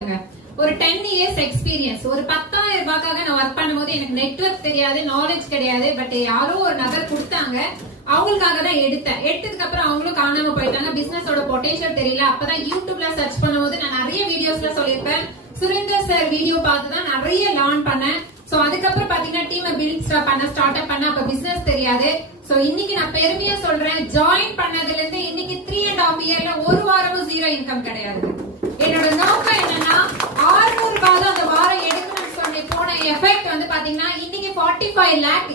ஒரு 10 years experience. ஒரு 10,000 ரூபாய்க்காக நான் ஒர்க் பண்ணும்போது எனக்கு நெட்வொர்க் தெரியாது, நாலேஜ் கிடையாது. பட் யாரோ ஒரு நபர் கொடுத்தாங்க, அவங்களுக்காக தான் எடுத்தேன். எடுத்ததுக்கு அப்புறம் அவங்களும் காணாம போயிட்டாங்க. பிசினஸோட பொட்டன்ஷியல் தெரியல. அப்பதான் யூடியூப்ல சர்ச் பண்ணும்போது நான் நிறைய வீடியோஸ்ல சொல்லியிருப்பேன். சுரேந்தர் சார் வீடியோ பார்த்து தான் நிறைய லேர்ன் பண்ணேன். சோ அதுக்கப்புறம் பாத்தீங்கன்னா டீமை பில்ட் பண்ண ஸ்டார்ட் அப் பண்ண. அப்ப பிசினஸ் தெரியாது. சோ இன்னைக்கு நான் பெருமையா சொல்றேன், ஜாயின் பண்ணதுல இருந்து இன்னைக்கு 3.5 இயர்ல ஒரு வாரமும் ஜீரோ இன்கம் கிடையாது. என்னோட நோக்கம் என்னன்னா 600 ரூபாய் தான் அந்த வாரம் எடுக்கணும்னு சொல்லி போன எஃபெக்ட் வந்து பாத்தீங்கன்னா இன்னைக்கு 45 லேக்.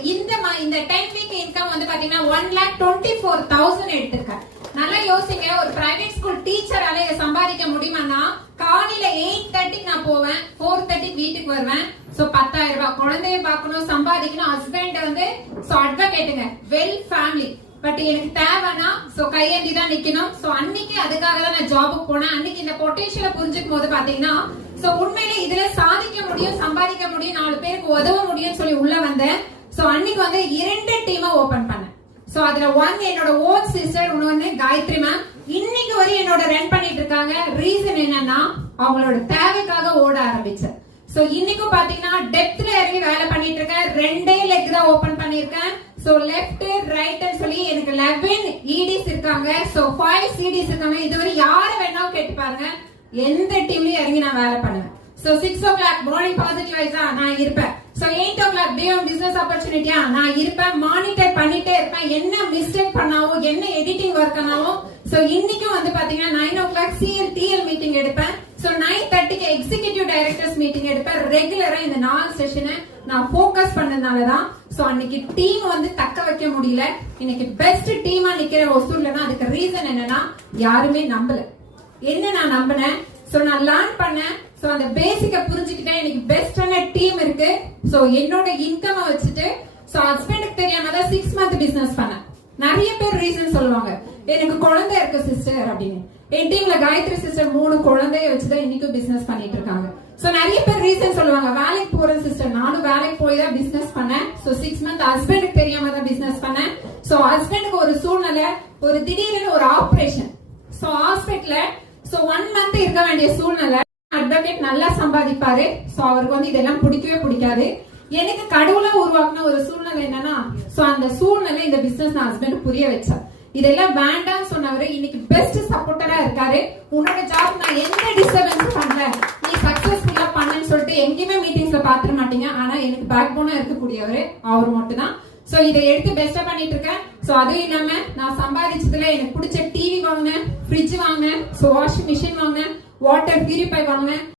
இந்த 10 வீக் இன்கம் வந்து பாத்தீங்கன்னா 1,24,000 எடுத்திருக்கேன். நல்லா யோசிங்க, ஒரு பிரைவேட் ஸ்கூல் டீச்சரால இதை சம்பாதிக்க முடியுமான்னா காலையில 8:30 நான் போவேன், 4:30 வீட்டுக்கு வருவேன். சோ 10,000 ரூபாய். குழந்தைய பார்க்கணும், சம்பாதிக்கணும். ஹஸ்பண்ட் வந்து அட்வொகேட்டுங்க, வெல் ஃபேமிலி. பட் எனக்கு தேவைன்னா கையேந்தி தான் நிக்கணும். சோ அன்னைக்கு அதுக்காக தான் நான் ஜாபுக்கு போனேன். அன்னைக்கு இந்த பொட்டன்ஷியலை புரிஞ்சுக்கும் போது பாத்தீங்கன்னா உண்மையிலே இதுல சாதிக்க முடியும், சம்பாதிக்க முடியும், 4 பேருக்கு உதவ முடியும்னு சொல்லி உள்ள வந்தேன். சோ அன்னைக்கு வந்து 2 டீமை ஓபன் பண்ணேன். சோ அதுல என்னோட ஓன் சிஸ்டர், இன்னொன்னு காயத்ரி மேம். இன்னைக்கு வரை என்னோட ரன் பண்ணிட்டு இருக்காங்க. ரீசன் என்னன்னா அவங்களோட தேவைக்காக ஓட ஆரம்பிச்சேன். சோ இன்னைக்கும் பாத்தீங்கன்னா டெப்த்ல இறங்கி வேலை பண்ணிட்டு இருக்கேன். 2 லெக் தான் ஓபன் பண்ணிருக்கேன். சோ லெஃப்ட் ரைட் சொல்லி எனக்கு 11 EDs இருக்காங்க. சோ 5 CDs இருக்காங்க. இதுவரை யார வேணாலும் கேட்டு பாருங்க, எந்த டீம்லயும் இறங்கி நான் வேலை பண்ணுவேன். சோ 6 o'clock மார்னிங் பாசிட்டிவ் வைஸா நான் இருப்பேன். So 8 o'clock day on business ஆப்பர்ச்சுனிட்டியா நான் இருப்பேன். மானிட்டர் பண்ணிட்டே இருப்பேன். என்ன மிஸ்டேக் பண்ணாவோ, என்ன எடிட்டிங் ஒர்க் பண்ணாவோ. சோ இன்னைக்கும் வந்து பாத்தீங்கன்னா 9 o'clock CLTL மீட்டிங் எடுப்பேன். சோ 9:30 எக்ஸிகியூட்டிவ் டைரக்டர்ஸ் மீட்டிங் எடுப்பேன். ரெகுலரா இந்த 4 செஷனை நான் போக்கஸ் பண்ணதுனாலதான் சோ அன்னைக்கு டீம் வந்து தக்க வைக்க முடியல. இன்னைக்கு பெஸ்ட் டீமா நிக்கிற ஒசூர்லனா அதுக்கு ரீசன் என்னன்னா யாருமே நம்பல. என்ன நான் நம்பினேன். சோ நான் லேர்ன் பண்ணேன். சோ அந்த பேசிக்க புரிஞ்சுக்கிட்டேன். எனக்கு பெஸ்டான டீம் இருக்கு. சோ என்னோட இன்கம் வச்சுட்டு ஹஸ்பண்டுக்கு தெரியாம தான் 6 மந்த் பிசினஸ் பண்ணேன். நிறைய பேர் ரீசன் சொல்லுவாங்க, எனக்கு குழந்தை இருக்கு சிஸ்டர் அப்படின்னு. என் டீம்ல காயத்ரி சிஸ்டர் 3 குழந்தைய வச்சுதான் இன்னைக்கும் பிசினஸ் பண்ணிட்டு இருக்காங்க. சோ நிறைய பேர் ரீசன் சொல்லுவாங்க, வேலைக்கு போறேன் சிஸ்டர். நானும் வேலைக்கு போய் தான் பிசினஸ் பண்ணேன். சோ 6 மந்த் ஹஸ்பண்டுக்கு தெரியாம தான் பிசினஸ் பண்ணேன். சோ ஹஸ்பண்டுக்கு ஒரு சூழ்நிலை, ஒரு திடீர்னு ஒரு ஆபரேஷன். சோ ஹாஸ்பிட்டல்ல 1 மந்த் இருக்க வேண்டிய சூழ்நிலை. அட்வொகேட் நல்லா சம்பாதிப்பாரு. சோ அவருக்கு வந்து இதெல்லாம் பிடிக்கவே பிடிக்காது. எனக்கு கடவுளா உருவாக்குன ஒரு சூழ்நிலை என்னன்னா அந்த சூழ்நிலை இந்த பிசினஸ் நான் ஹஸ்பண்ட் புரிய வச்சேன். இதெல்லாம் வேண்டாம் சொன்னவரு இன்னைக்கு பெஸ்ட் சப்போர்ட்டரா இருக்காரு. உன்னோட ஜாப் நான் எந்த டிஸ்டர்பன்ஸ் பண்ணல, நீ சக்சஸ்ஃபுல்லா பண்ணன்னு சொல்லிட்டு எங்கேயுமே மீட்டிங்ஸ்ல பாத்துற மாட்டீங்க. ஆனா எனக்கு பேக் போனா இருக்கக்கூடியவரு அவர் மட்டும் தான். சோ இதை எடுத்து பெஸ்டா பண்ணிட்டு இருக்கேன். சோ அதுவும் இல்லாம நான் சம்பாதிச்சதுல எனக்கு பிடிச்ச டிவி வாங்கினேன், ஃப்ரிட்ஜ் வாங்கினேன், வாஷிங் மிஷின் வாங்கினேன், வாட்டர் பியூரிஃபை வாங்கினேன்.